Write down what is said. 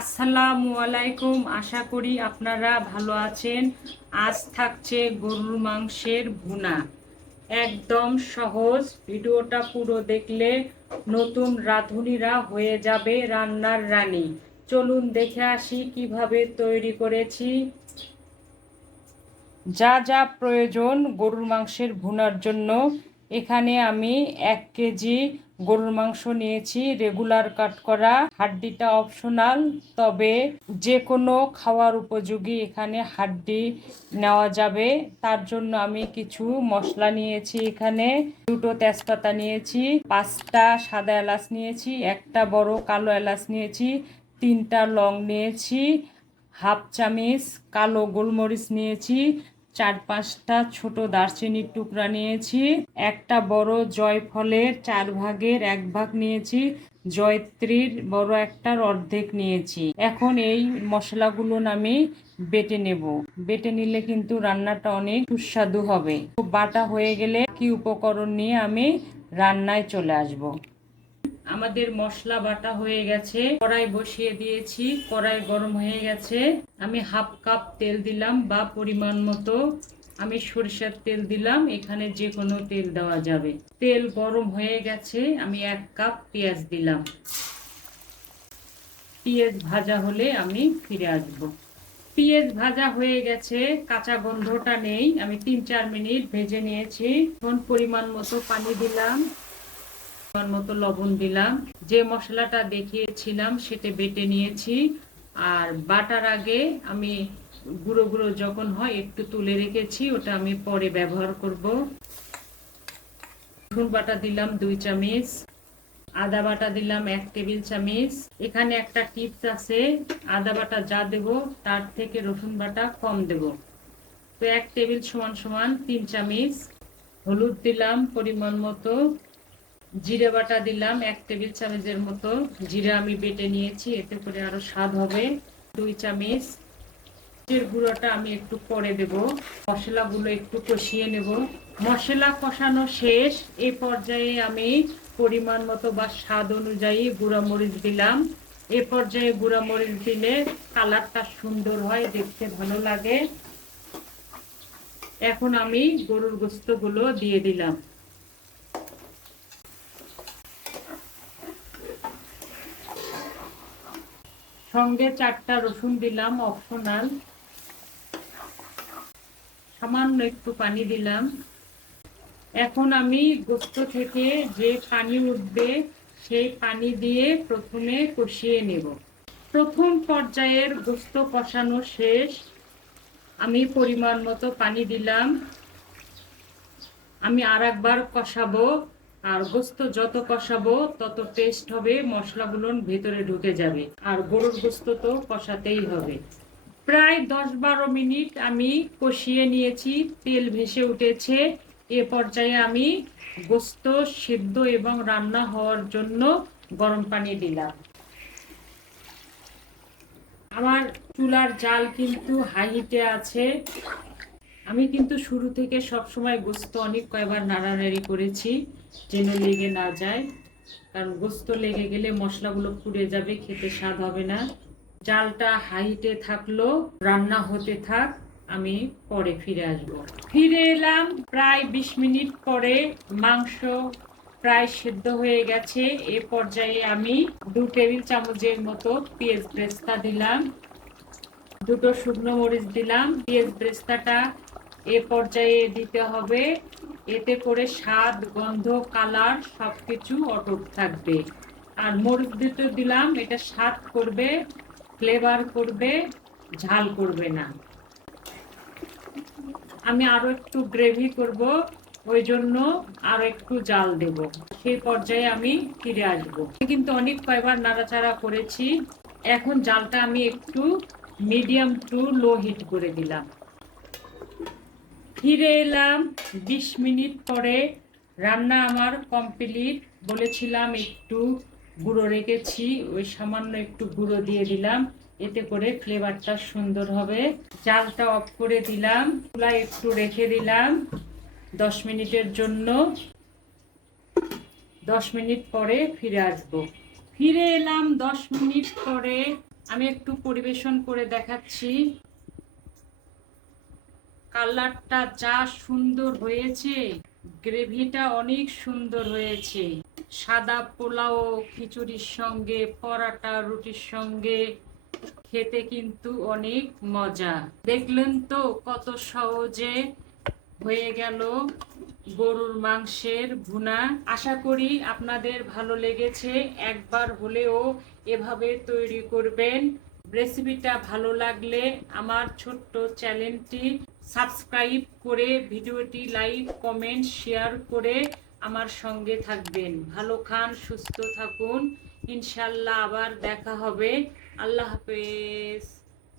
আসসালামু আলাইকুম। আশা করি আপনারা ভালো আছেন। আজ থাকছে গরুর মাংসের ভুনা, একদম সহজ। ভিডিওটা পুরো দেখলে নতুন রাঁধুনিরা হয়ে যাবে রান্নার রানী। চলুন দেখে আসি কিভাবে তৈরি করেছি। যা যা প্রয়োজন গরুর মাংসের ভুনার জন্য, এখানে আমি 1 কেজি গরুর মাংস নিয়েছি, রেগুলার কাট করা। হাড্ডিটা অপশনাল, তবে যে কোনো খাওয়ার উপযোগী এখানে হাড্ডি নেওয়া যাবে। তার জন্য আমি কিছু মশলা নিয়েছি। এখানে 2টো তেজপাতা নিয়েছি, 5টা সাদা এলাচ নিয়েছি, একটা বড় কালো এলাচ নিয়েছি, 3টা লং নিয়েছি, হাফ চামচ কালো গোলমরিচ নিয়েছি, 4-5টা ছোট দারচিনির টুকরা নিয়েছি, একটা বড় জয়ফলের 4 ভাগের 1 ভাগ নিয়েছি, জয়ত্রীর বড় একটার অর্ধেক নিয়েছি। এখন এই মশলাগুলো আমি বেটে নেব। বেটে নিলে কিন্তু রান্নাটা অনেক সুস্বাদু হবে। বাটা হয়ে গেলে কি উপকরণ নিয়ে আমি রান্নায় চলে আসব। আমাদের মশলা বাটা হয়ে গেছে, কড়াই বসিয়ে দিয়েছি, কড়াই গরম হয়ে গেছে। আমি হাফ কাপ তেল দিলাম বা পরিমাণ মতো। আমি সরিষার তেল দিলাম, এখানে যে কোনো তেল দেওয়া যাবে। তেল গরম হয়ে গেছে, আমি 1 কাপ পেঁয়াজ দিলাম। পেঁয়াজ ভাজা হলে আমি ফিরে আসব। পেঁয়াজ ভাজা হয়ে গেছে, কাঁচা গন্ধটা নেই। আমি 3-4 মিনিট ভেজে নিয়েছি। এখন পরিমাণ মতো পানি দিলাম, মতো লবণ দিলাম। যে মশলাটা দেখিয়েছিলাম সেটা বেটে নিয়েছি। আর বাটার আগে আমি গুঁড়ো গুঁড়ো যখন হয় একটু তুলে রেখেছি, ওটা আমি পরে ব্যবহার করব। রসুন বাটা দিলাম 2 চামচ, আদা বাটা দিলাম 1 টেবিল চামচ। এখানে একটা টিপস আছে, আদা বাটা যা দেব তার থেকে রসুন বাটা কম দেব। তো 1 টেবিল সমান সমান 3 চামচ। হলুদ দিলাম পরিমাণ মতো। জিরে বাটা দিলাম 1 টেবিল চামচের মতো। জিরা আমি বেটে নিয়েছি, এতে করে আরো স্বাদ হবে। 2 চামচ। এর গুঁড়োটা আমি একটু পরে দেব। মশলাগুলো একটু কষিয়ে নেব। মশলা কষানো শেষ। এই পর্যায়ে আমি পরিমাণ মতো বা স্বাদ অনুযায়ী গুঁড়া মরিচ দিলাম। এই পর্যায়ে গুঁড়া মরিচ দিলে কালারটা সুন্দর হয়, দেখতে ভালো লাগে। এখন আমি গরুর গোশতগুলো দিয়ে দিলাম। সঙ্গে 4টা রসুন দিলাম, অপশনাল। সামান্য একটু পানি দিলাম। এখন আমি গোশত থেকে যে পানি উঠবে সেই পানি দিয়ে প্রথমে কষিয়ে নেব। প্রথম পর্যায়ের গোশত কষানো শেষ। আমি পরিমাণ মতো পানি দিলাম। আমি আরেকবার কষাবো। আর গোশত যত কষাবো তত টেস্ট হবে, মশলাগুলো ভেতরে ঢুকে যাবে। আর গরুর গোশত তো কষাতেই হবে। প্রায় 10-12 মিনিট আমি কষিয়ে নিয়েছি, তেল ভেসে উঠেছে। এ পর্যায়ে আমি গোশত সিদ্ধ এবং রান্না হওয়ার জন্য গরম পানি দিলাম। আমার চুলার জাল কিন্তু হাই হিটে আছে। আমি কিন্তু শুরু থেকে সব সময় গোশত অনেক কয়েকবার নাড়ানাড়ি করেছি, যেন লেগে না যায়। কারণ গোশত লেগে গেলে মশলাগুলো পুড়ে যাবে, খেতে স্বাদ হবে না। জালটা হাইটে থাকলো, রান্না হতে থাক, আমি পরে ফিরে আসব। ফিরে এলাম প্রায় 20 মিনিট পরে। মাংস প্রায় সেদ্ধ হয়ে গেছে। এ পর্যায়ে আমি 2 টেবিল চামচের মতো পেঁয়াজ বেরেস্তা দিলাম, 2টো শুকনো মরিচ দিলাম। পেঁয়াজ বেরেস্তাটা এ পর্যায়ে দিতে হবে, এতে করে স্বাদ, গন্ধ, কালার সবকিছু অটুট থাকবে। আর মরিচ দুটো দিলাম, এটা স্বাদ করবে, ফ্লেভার করবে, ঝাল করবে না। আমি আরো একটু গ্রেভি করব, ওই জন্য আরো একটু জাল দেব। সেই পর্যায়ে আমি ফিরে আসব। কিন্তু অনেক কয়েকবার নাড়াচাড়া করেছি। এখন জালটা আমি একটু মিডিয়াম টু লো হিট করে দিলাম। ফিরে এলাম 20 মিনিট পরে। রান্না আমার কমপ্লিট। বলেছিলাম একটু গুঁড়ো রেখেছি, ওই সামান্য একটু গুঁড়ো দিয়ে দিলাম, এতে করে ফ্লেভারটা সুন্দর হবে। জালটা অফ করে দিলাম, চুলায় একটু রেখে দিলাম 10 মিনিটের জন্য। 10 মিনিট পরে ফিরে আসব। ফিরে এলাম 10 মিনিট পরে। আমি একটু পরিবেশন করে দেখাচ্ছি। কালারটা যা সুন্দর হয়েছে, গ্রেভিটা অনেক সুন্দর হয়েছে। সাদা পোলাও খিচুড়ির সঙ্গে, পরাটা রুটির সঙ্গে খেতে কিন্তু অনেক মজা। দেখলেন তো কত সহজে হয়ে গেল গরুর মাংসের ভুনা। আশা করি আপনাদের ভালো লেগেছে। একবার হলেও এভাবে তৈরি করবেন। রেসিপিটা ভালো লাগলে আমার ছোট্ট চ্যানেলটি সাবস্ক্রাইব করে ভিডিওটি লাইক কমেন্ট শেয়ার করে আমার সঙ্গে থাকবেন। ভালো খান, সুস্থ থাকুন। ইনশাল্লাহ আবার দেখা হবে। আল্লাহ হাফেজ।